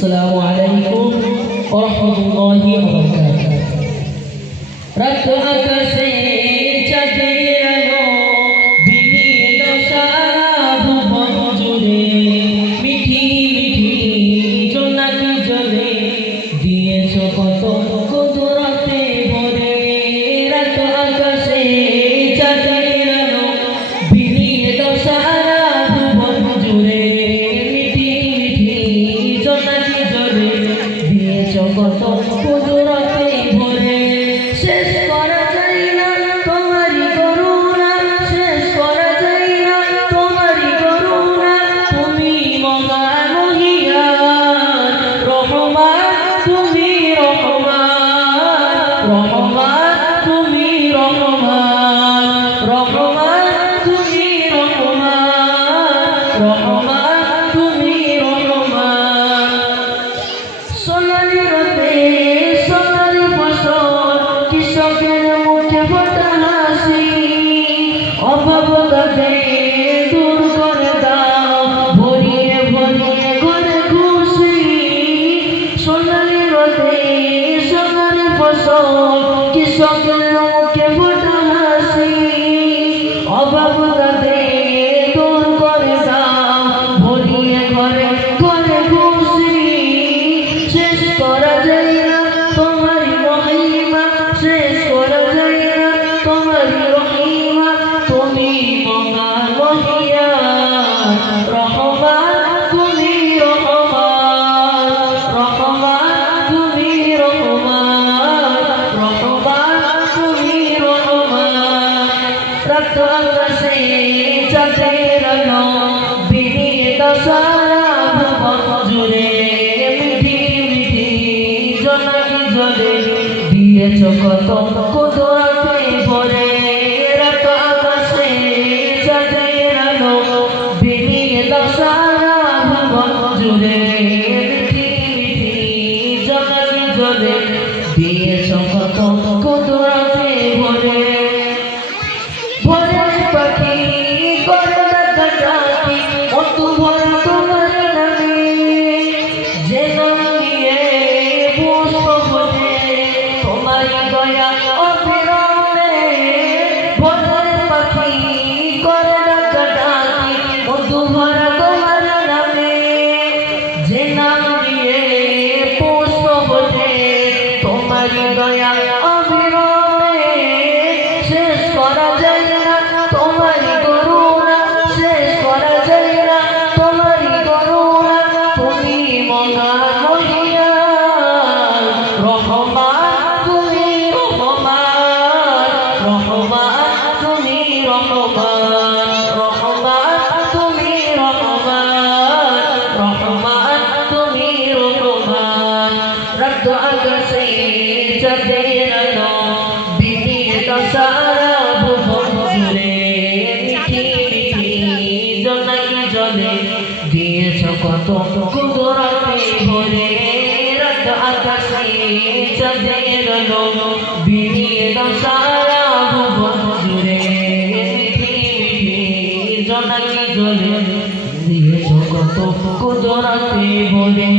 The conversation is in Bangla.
আসসালামু আলাইকুম ওয়া রাহমাতুল্লাহি ওয়া বারাকাতুহু। রাত আকাশে চাঁদের আলো বিলিয়ে দাও সারা ভুবন জুড়ে, মিঠি মিঠি জোনাকি জলে দিয়েছো কত কুদরতে ভরে। রাত আকাশে চাঁদের আলো বিলিয়ে দাও সারা ভুবন জুড়ে, মিঠি মিঠি জোনাকি জলে দিয়েছো কত কুদরতে ভরে। শেষ করা যায় না তোমারই করুণা, শেষ করা যায় না তোমারই করুণা, তুমি মহান মহিয়ান রহমান, তুমি রহমান রহমান, তুমি রহমান রহমান, তুমি রহমান রহমান, তুমি রহমান। সোনালি রাতে সোনালি ফসল, কৃষকের মুখে ফোটা হাসি, অভাব কাটে দূর করে দাও, ভরিয়ে ভরিয়ে ঘরে খুশি। সোনালি রাতে সোনালি ফসল, কৃষকের মুখে ফোটা হাসি, অভাব কাটে দূর করে দাও, ভরিয়ে ঘরে ঘরে খুশি। শেষ করা যায় না তোমারই মহিমা, শেষ করা যায় না তোমারই রহিমা, তুমি মহান মহিয়ান রহমান, তুমি রহমান রহমান, তুমি রহমান রহমান, তুমি রহমান। রাত আকাশে চাঁদের আলো বিলিয়ে দাও সারা ভুবন জুড়ে, মিঠি মিঠি জোনাকি জলে দিয়েছো কত কুদরতে ভরে। রাত আকাশে চাঁদের আলো বিলিয়ে দাও সারা ভুবন জুড়ে, মিঠি মিঠি জোনাকি জলে দিয়েছো কত কুদরতে ভরে। ভোরের পাখি করে ডাকাডাকি, অতু ভরা তোমার নামে, যে নাম নিয়ে পুষ্প ফোটে তোমারই দয়া অবিরামে। ভোরের পাখি করে ডাকাডাকি, অতু ভরা তোমার নামে, যে নাম নিয়ে পুষ্প ফোটে তোমারই দয়া অবিরামে। শেষ করা যায় না তোমারই করুণা, শেষ করা যায় না তোমারই করুণা, তুমি মহান মহিয়ান রহমান, তুমি রহমান রহমান, তুমি রহমান রহমান, তুমি রহমান রহমান, তুমি রহমান। রাত আকাশে চাঁদের আলো বিলিয়ে দাও সারা ভুবন জুড়ে, মিঠি মিঠি জোনাকি জলে দিয়েছো কত কুদরতে ভরে। রাত আকাশে চাঁদের আলো বিলিয়ে দাও সারা ভুবন জুড়ে, মিঠি মিঠি জোনাকি জলে দিয়েছো কত কুদরতে ভরে।